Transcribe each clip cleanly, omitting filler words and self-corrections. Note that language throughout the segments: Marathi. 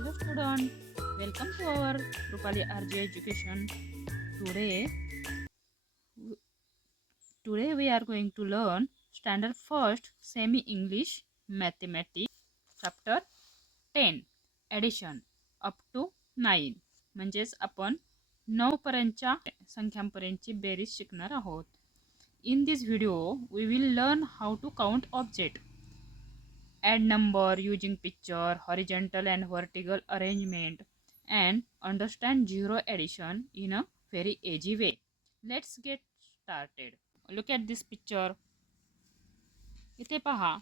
Hello student, welcome to our Rupali RJ Education. Today, today we are going to learn Standard First Semi-English Mathematics Chapter 10 Addition up to 9. म्हणजेच आपण 9 पर्यंतच्या संख्यांपर्यंतची बेरीज शिकणार आहोत. In this video, we will learn how to count object, add number using picture, horizontal and vertical arrangement, and understand zero addition in a very easy way. Let's get started. Look at this picture. इथे पहा,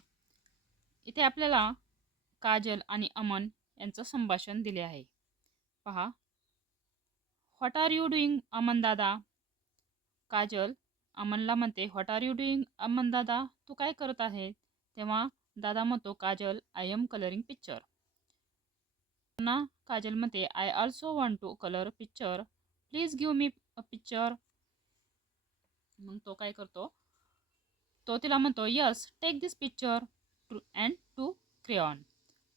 इथे आपल्याला काजल आणि अमन यांचं संभाषण दिले आहे. पहा, what are you doing Aman dada? Kajal अमनला म्हणते, what are you doing Aman dada? तू काय करत आहे? तेव्हा दादा म्हणतो, Kajal I am colouring picture. पुन्हा काजल म्हणते, I also want to colour picture, please give me a picture. मग तो काय करतो, तो तिला म्हणतो, yes take this picture and two crayon.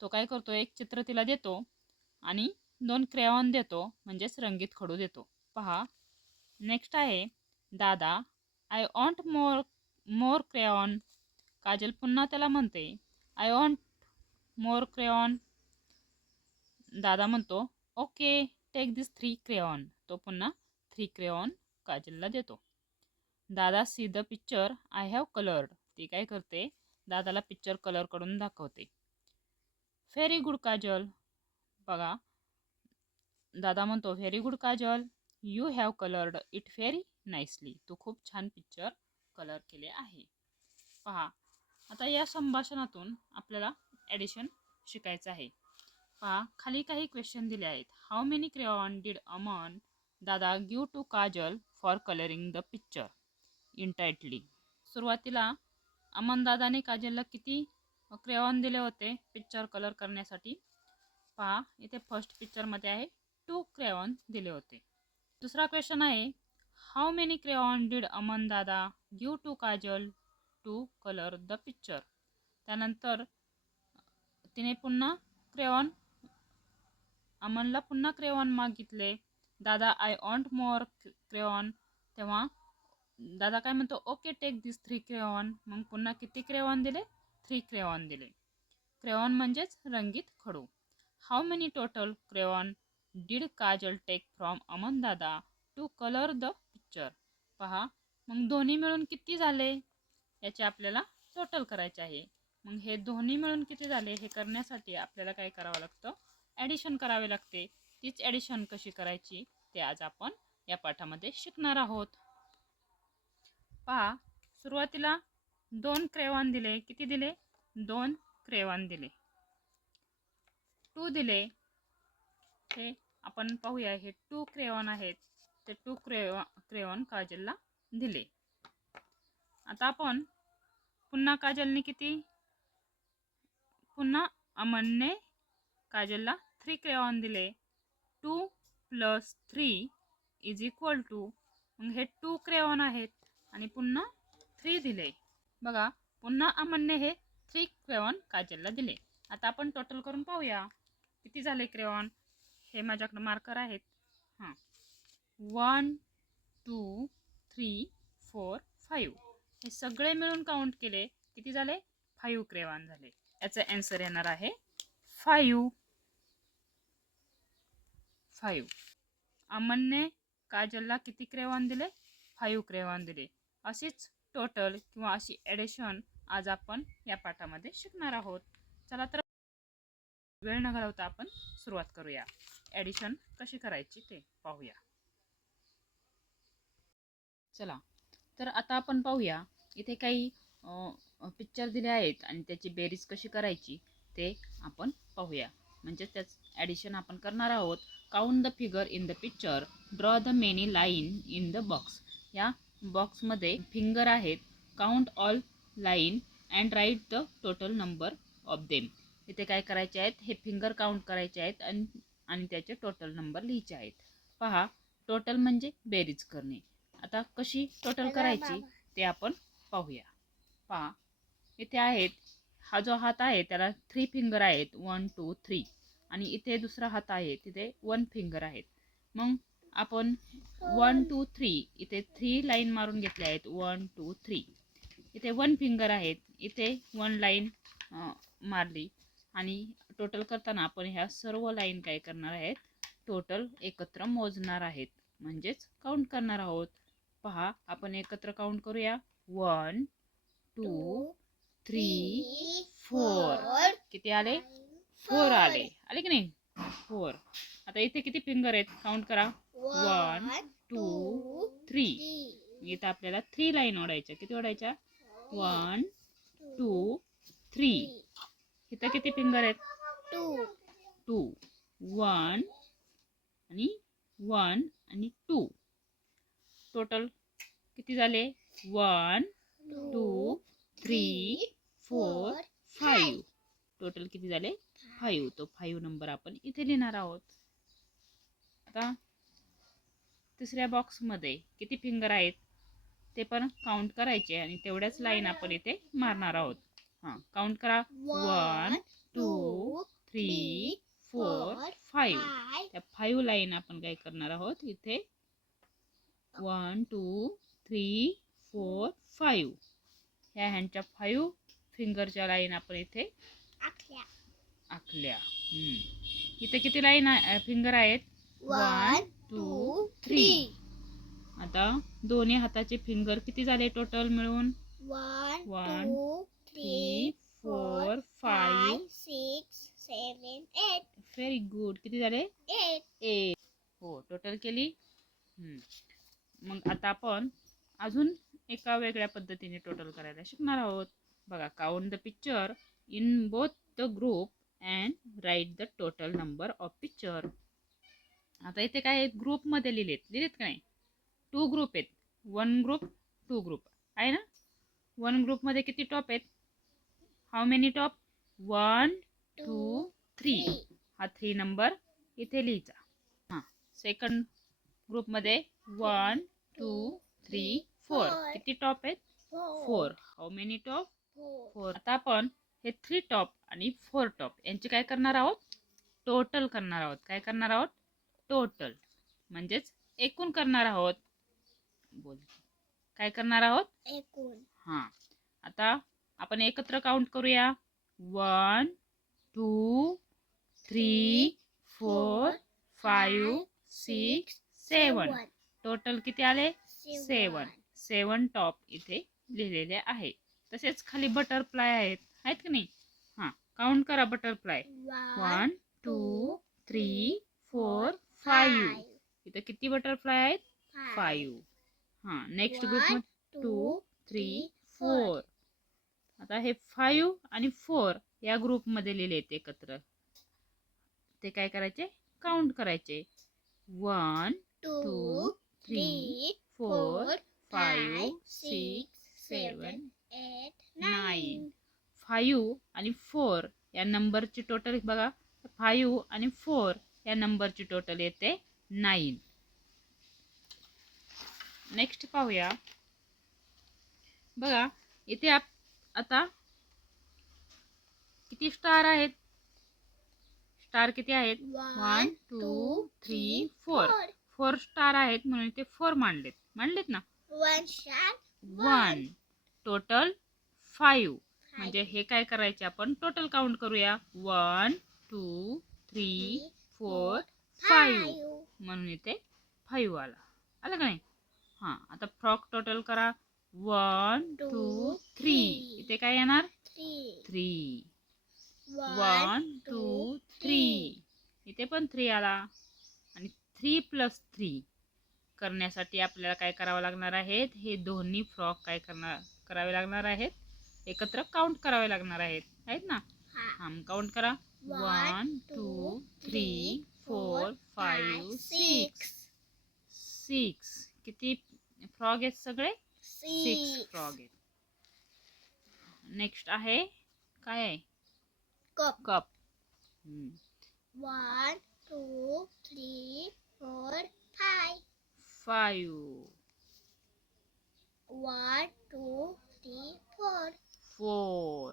तो काय करतो, एक चित्र तिला देतो आणि 2 क्रेयॉन देतो, म्हणजेच रंगीत खडू देतो. पहा, नेक्स्ट आहे दादा, I want more crayon. Kajal पुन्हा त्याला म्हणते, आय वॉन्ट मोर क्रेयॉन. दादा म्हणतो, ओके टेक दिस 3 क्रेयॉन. तो पुन्हा 3 क्रेयॉन काजलला देतो. दादा see the picture I have coloured. ती काय करते, दादाला पिक्चर कलर करून दाखवते. Very good Kajal. बघा, दादा म्हणतो, very good Kajal, you have coloured it very nicely. तू खूप छान पिक्चर कलर केले आहे. पहा, आता या संभाषणातून आपल्याला ॲडिशन शिकायचं आहे. पहा, खाली काही क्वेश्चन दिले आहेत. How many crayon did Aman dada give to Kajal for colouring the picture entirely. सुरुवातीला अमन दादाने काजलला किती क्रेयॉन दिले होते पिक्चर कलर करण्यासाठी? पहा, इथे फर्स्ट पिक्चरमध्ये आहे 2 क्रेयॉन दिले होते. दुसरा क्वेश्चन आहे, how many crayon did Aman dada give to Kajal to colour the picture. त्यानंतर तिने पुन्हा क्रेयॉन, अमनला पुन्हा क्रेयॉन मागितले. दादा आय वॉन्ट मोर क्रेयॉन. तेव्हा दादा काय म्हणतो, ओके टेक दिस 3 क्रेयॉन. मग पुन्हा किती क्रेयॉन दिले? 3 क्रेयॉन दिले. क्रेयॉन म्हणजेच रंगीत खडू. How many total crayon did Kajal take from Aman dada to colour the picture. पहा, मग दोन्ही मिळून किती झाले याचे आपल्याला टोटल करायचे आहे. मग हे दोन्ही मिळून किती झाले हे करण्यासाठी आपल्याला काय करावं लागतं, ॲडिशन करावे लागते. तीच ॲडिशन कशी करायची ते आज आपण या पाठामध्ये शिकणार आहोत. पहा, सुरुवातीला 2 क्रेयॉन दिले. किती दिले? 2 क्रेयॉन दिले. 2 दिले. हे आपण पाहूया, हे 2 क्रेयॉन आहेत. ते 2 क्रेयॉन काजलला दिले. आता आपण पुन्हा काजलने किती, पुन्हा अमनने काजलला 3 क्रेयॉन दिले. 2 + 3 = मग हे 2 क्रेयॉन आहेत आणि पुन्हा 3 दिले. बघा, पुन्हा अमनने हे 3 क्रेयॉन काजलला दिले. आता आपण टोटल करून पाहूया किती झाले क्रेयॉन. हे माझ्याकडे मार्कर आहेत. हां, 1 2 3 4 5. हे सगळे मिळून काउंट केले, किती झाले? 5 क्रेयॉन झाले. याचा आन्सर येणार आहे 5. अमनने काजलला किती क्रेयॉन दिले? 5 क्रेयॉन दिले. अशीच टोटल किंवा अशी ॲडिशन आज आपण या पाठामध्ये शिकणार आहोत. चला तर वेळ न घालवता आपण सुरुवात करूया. ॲडिशन कशी करायची ते पाहूया. चला तर आता आपण पाहूया, इथे काही पिक्चर दिले आहेत आणि त्याची बेरीज कशी करायची ते आपण पाहूया. म्हणजे त्याच ॲडिशन आपण करणार आहोत. Count the figure in the picture, draw the many line in the box. या बॉक्समध्ये फिंगर आहेत. Count all line and write the total number of them. इथे काय करायचे आहेत, हे फिंगर काउंट करायचे आहेत आणि त्याचे टोटल नंबर लिहायचे आहेत. पहा, टोटल म्हणजे बेरीज करणे. आता कशी टोटल करायची ते आपण पाहूया. पहा, इथे आहेत, हा जो हात आहे त्याला 3 फिंगर आहेत, 1 2 3. आणि इथे दुसरा हात आहे, तिथे 1 फिंगर आहेत. मग आपण 1 2 3 इथे 3 लाईन मारून घेतल्या आहेत. 1 2 3 इथे 1 फिंगर आहेत, इथे 1 लाईन मारली. आणि टोटल करताना आपण ह्या सर्व लाईन काय करणार आहेत, टोटल एकत्र मोजणार आहेत, म्हणजेच काउंट करणार आहोत. पहा, आपण एकत्र काउंट करूया. 1 2 3 4 किती आले? 4 आले. आले की नाही? 4. आता इथे किती फिंगर आहेत, काउंट करा. 1 2 3. इथं आपल्याला 3 लाईन ओढायच्या. किती ओढायच्या? 1 2 3. इथं किती फिंगर आहेत? 2. 1 आणि 1 आणि 2. टोटल किती झाले? 1 2 3 4 5. टोटल किती झाले? 5. तो 5 नंबर आपण इथे लिहिणार आहोत. आता तिसऱ्या बॉक्समध्ये किती फिंगर आहेत ते पण काउंट करायचे आणि तेवढ्याच लाईन आपण इथे मारणार आहोत. काउंट करा. 1 2 3 4 5. त्या 5 लाईन आपण काय करणार आहोत इथे. 1 2 3 4 5. ह्या ह्यांच्या 5 फिंगरच्या लाईन आपण इथे आखल्या. इथे किती लाईन फिंगर आहेत? 1 2 3. आता दोन्ही हाताचे फिंगर किती झाले टोटल मिळून? 1 2 3 4 5 6 7 8. Very good. किती झाले? 8. हो, टोटल केली. मग आता आपण अजून एका वेगळ्या पद्धतीने टोटल करायला शिकणार आहोत. बघा, count the picture in both the group and write the total number of picture. आता इथे काय आहेत? ग्रुपमध्ये लिहिलेत का नाही? 2 ग्रुप आहेत. 1 ग्रुप 2 ग्रुप आहे ना. 1 ग्रुपमध्ये किती टॉप आहेत? How many top? 1 2 3. हा 3 नंबर इथे लिहायचा. सेकंड ग्रुपमध्ये 1 2 3 4. किती टॉप आहेत? 4. How many top? 4. आता आपण हे 3 टॉप आणि 4 टॉप यांचे काय करणार आहोत? टोटल करणार आहोत. काय करणार आहोत? टोटल म्हणजेच एकूण करणार आहोत. बोल, काय करणार आहोत? एकूण. आता आपण एकत्र काउंट करूया. 1 2 3 4 5 6 7. टोटल किती आले? 7. 7 टॉप इथे लिहिलेले आहे. तसेच खाली बटरफ्लाय आहेत की नाही? काउंट करा बटरफ्लाय. 1 2 3 4 5. इथं किती बटरफ्लाय आहेत? 5. Next group 2 3 4. आता हे 5 आणि 4 या ग्रुपमध्ये लिहिलेत एकत्र. ते काय करायचे? काउंट करायचे. 1 2 3 4 5 6 7 8 9. 5 आणि 4 या नंबरची टोटल बघा. 5 आणि 4 या नंबरची टोटल येते 9. नेक्स्ट पाहूया. बघा, इथे आता किती स्टार आहेत? स्टार किती आहेत? 1 2 3 4. 4 स्टार आहेत म्हणून इथे 4 मांडलेत ना. 1 टोटल 5. म्हणजे हे काय करायचे आपण? टोटल काउंट करूया. 1 2 3 4 5 म्हणून इथे 5 आला का नाही? आता फ्रॉक टोटल करा. 1 2 3. इथे काय येणार? 3. 1 2 3. इथे पण 3 आला. आणि 3 + 3 करण्यासाठी आपल्याला काय करावं लागणार आहे? हे दोन्ही फ्रॉक काय करावे लागणार आहेत? एकत्र काउंट करावे लागणार आहेत ना. काउंट करा. 1 2 3 4 5 6. 6. किती फ्रॉग आहेत? सगळे 6 फ्रॉग आहेत. नेक्स्ट आहे काय आहे? कप. 1 2 3 4 5. 1 2 3 4. 4.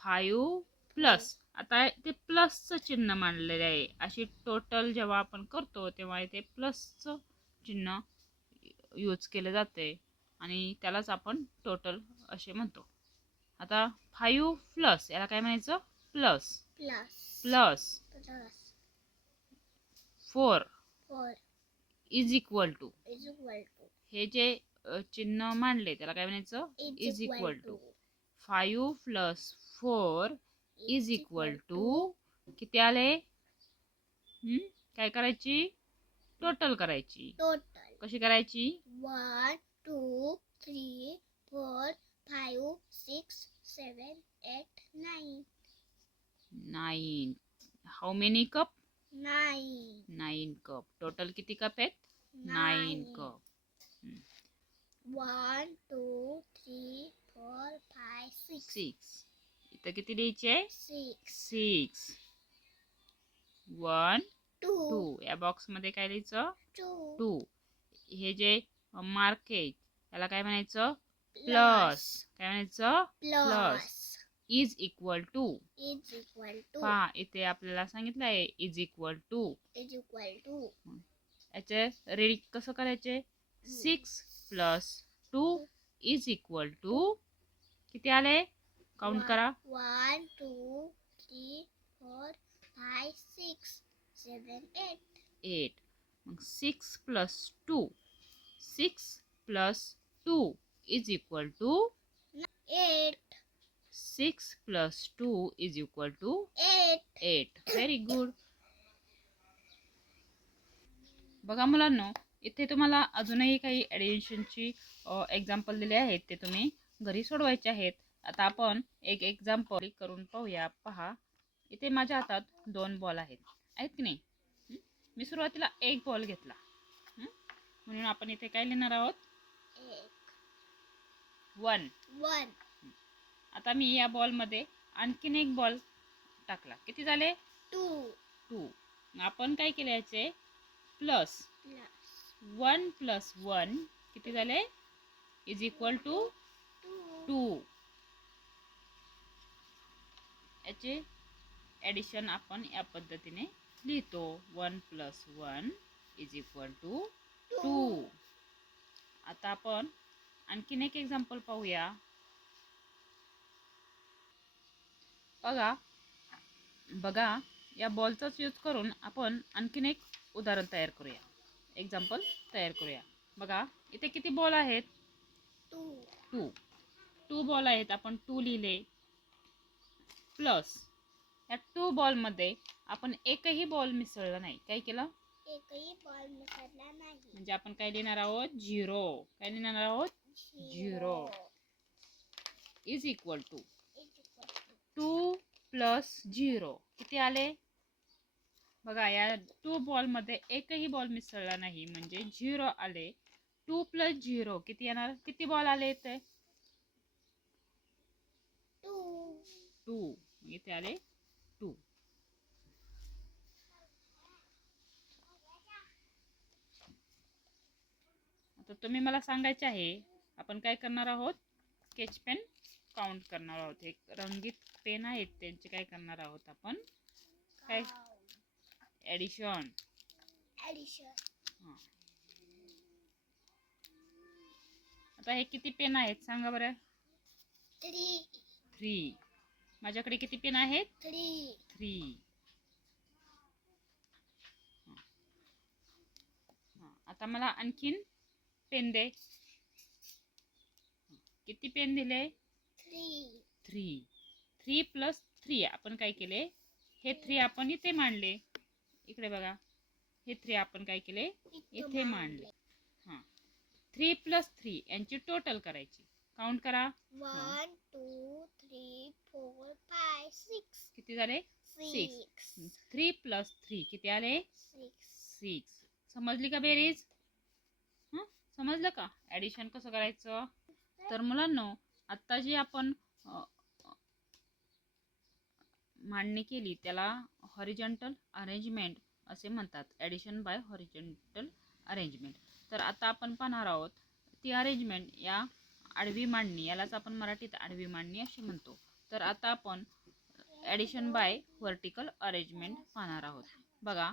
5 प्लस. आता ते प्लस प्लसचं चिन्ह मांडलेलं आहे. अशी टोटल जेव्हा आपण करतो तेव्हा इथे प्लसचं चिन्ह यूज केलं जाते आणि त्यालाच आपण टोटल असे म्हणतो. आता 5 प्लस याला काय म्हणायचं? Plus plus 4 is equal to, हे जे चिन्ह मांडले त्याला काय म्हणायचं? Is equal to. 5 plus 4 is equal to किती आले? काय करायची? टोटल करायची. कशी करायची? 1 2 3 4 5 6 7 8 9. 9. How many cup? 9. 9 cup. Total किती कप आहेत? 9 कप. 1 2 3 4 5 6. इथं किती द्यायचे? 6. 1 2. 2. या बॉक्स मध्ये काय लिहायचं? 2. 2. हे जे मार्क आहे त्याला काय म्हणायचं? प्लस. काय म्हणायचं? प्लस. Is equal to. पहा इथे आपल्याला सांगितलं आहे इज इक्वल टू. याचे रीडिंग कसं करायचे? 6 प्लस 2 इज इक्वल टू किती आले? काउंट करा. 1 2 3 4 5 6 7 8. 8. मग 6 plus 2. 6 plus 2 is equal to 8. 6 plus 2 is equal to 8. 8. Very good. बघा मुलांनो, इथे तुम्हाला अजूनही काही ॲडिशनची एक्झाम्पल दिले आहेत, ते तुम्ही घरी सोडवायचे आहेत. आता आपण एक एक्झाम्पल करून पाहूया. पहा इथे माझ्या हातात 2 बॉल आहेत की नाही? मी सुरुवातीला एक बॉल घेतला, म्हणून आपण इथे काय लिहिणार आहोत? 1. आता मी या बॉलमध्ये आणखीन एक बॉल टाकला. किती झाले? 2. आपण काय केले याचे? प्लस 1 प्लस 1 किती झाले? Is equal to 2. याचे ॲडिशन आपण या पद्धतीने लिहितो. 1 प्लस 1 इज इक्वल टू 2. आता आपण आणखीन एक एक्झाम्पल पाहूया. बघा या बॉलचाच यूज करून आपण आणखीन एक उदाहरण तयार करूया, एक्झाम्पल तयार करूया. बघा इथे किती बॉल आहेत? 2 बॉल आहेत. आपण 2 लिहिले. प्लस या 2 बॉलमध्ये आपण एकही बॉल मिसळला नाही. काय केलं? एकही बॉल मिसळला नाही. म्हणजे आपण काय लिहिणार आहोत? 0. काय लिहिणार आहोत? 0 इज इक्वल टू 2 प्लस 0 किती आले? बघा या 2 बॉलमध्ये एकही बॉल मिसळला नाही, म्हणजे 0 आले. 2 प्लस 0 किती येणार? किती बॉल आले इथे? 2. इथे आले 2. आता तुम्ही मला सांगायचे आहे आपण काय करणार आहोत? स्केच पेन काउंट करणार आहोत. एक रंगीत पेन आहेत त्यांचे काय करणार आहोत आपण? काय? ॲडिशन. आता हे किती पेन आहेत सांगा बरं? 3. माझ्याकडे किती पेन आहेत? 3. आता मला आणखीन पेन दे. किती पेन दिले? 3 प्लस 3 आपण काय केले? हे 3 आपण इथे मांडले. इकडे बघा, हे 3 आपण काय केले? इथे मांडले. 3 प्लस 3 यांची टोटल करायची. काउंट करा. 1 2 3 4 5 6. किती झाले? 6. 3 प्लस 3 किती आले? 6. समजली का बेरीज? समजलं का ॲडिशन कसं करायचं? तर मुलांनो, आत्ता जी आपण मांडणी केली त्याला हॉरिझॉन्टल अरेंजमेंट असे म्हणतात. Addition by horizontal arrangement. तर आता आपण पाहणार आहोत ती अरेंजमेंट या आडवी मांडणी, यालाच आपण मराठीत आडवी मांडणी अशी म्हणतो. तर आता आपण ॲडिशन बाय व्हर्टिकल अरेंजमेंट पाहणार आहोत. बघा,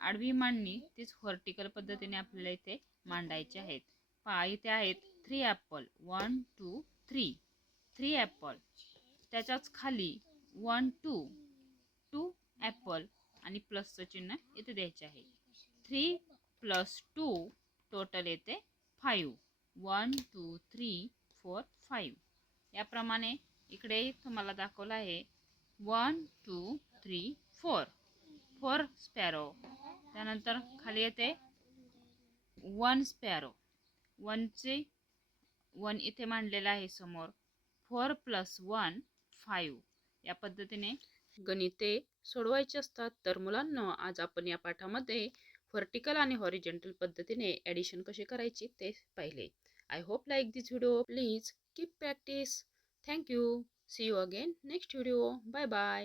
आडवी मांडणी तीच व्हर्टिकल पद्धतीने आपल्याला इथे मांडायची आहेत. पहा, इथे आहेत 3 ॲपल, 1 2 3 ॲपल. त्याच्याच खाली 1 2 ॲपल आणि प्लसचं चिन्ह इथे द्यायचे आहे. 3 + 2 टोटल येते 5. 1 2 3 4 5. याप्रमाणे इकडे तुम्हाला दाखवलं आहे 1 2 3 4 स्पॅरो. त्यानंतर खाली येते 1 स्पॅरो. 1 इथे मांडलेला आहे समोर. 4 + 1 5. या पद्धतीने गणिते सोडवायची असतात. तर मुलांना आज आपण या पाठामध्ये व्हर्टिकल आणि हॉरिझॉन्टल पद्धतीने ॲडिशन कशी करायची ते पाहिले. I hope like this video. Please keep practice. Thank you. See you again next video. Bye bye.